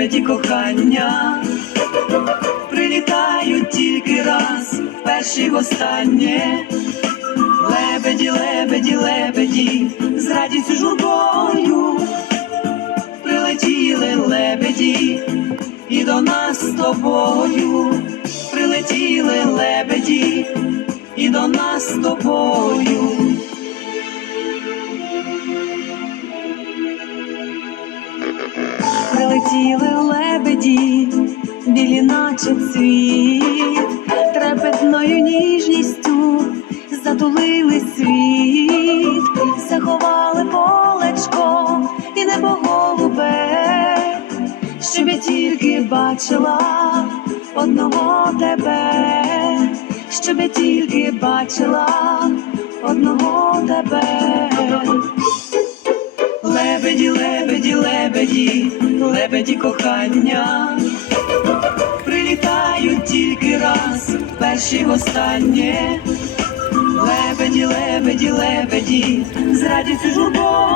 лебеді кохання, прилітають тільки раз, вперше й востаннє. Лебеді, лебеді, лебеді, з радістю журбою прилетіли лебеді, і до нас з тобою прилетіли лебеді, і до нас з тобою. Прилетіли лебеді, білі наче цвіт, трепетною ніжністю затулили світ, заховали полечко і небо голубе, щоб я тільки бачила одного тебе, щоб я тільки бачила одного тебе. Лебеді, кохання, прилітають тільки раз, перші й останнє. Лебеді, лебеді, лебеді, з радістю журбою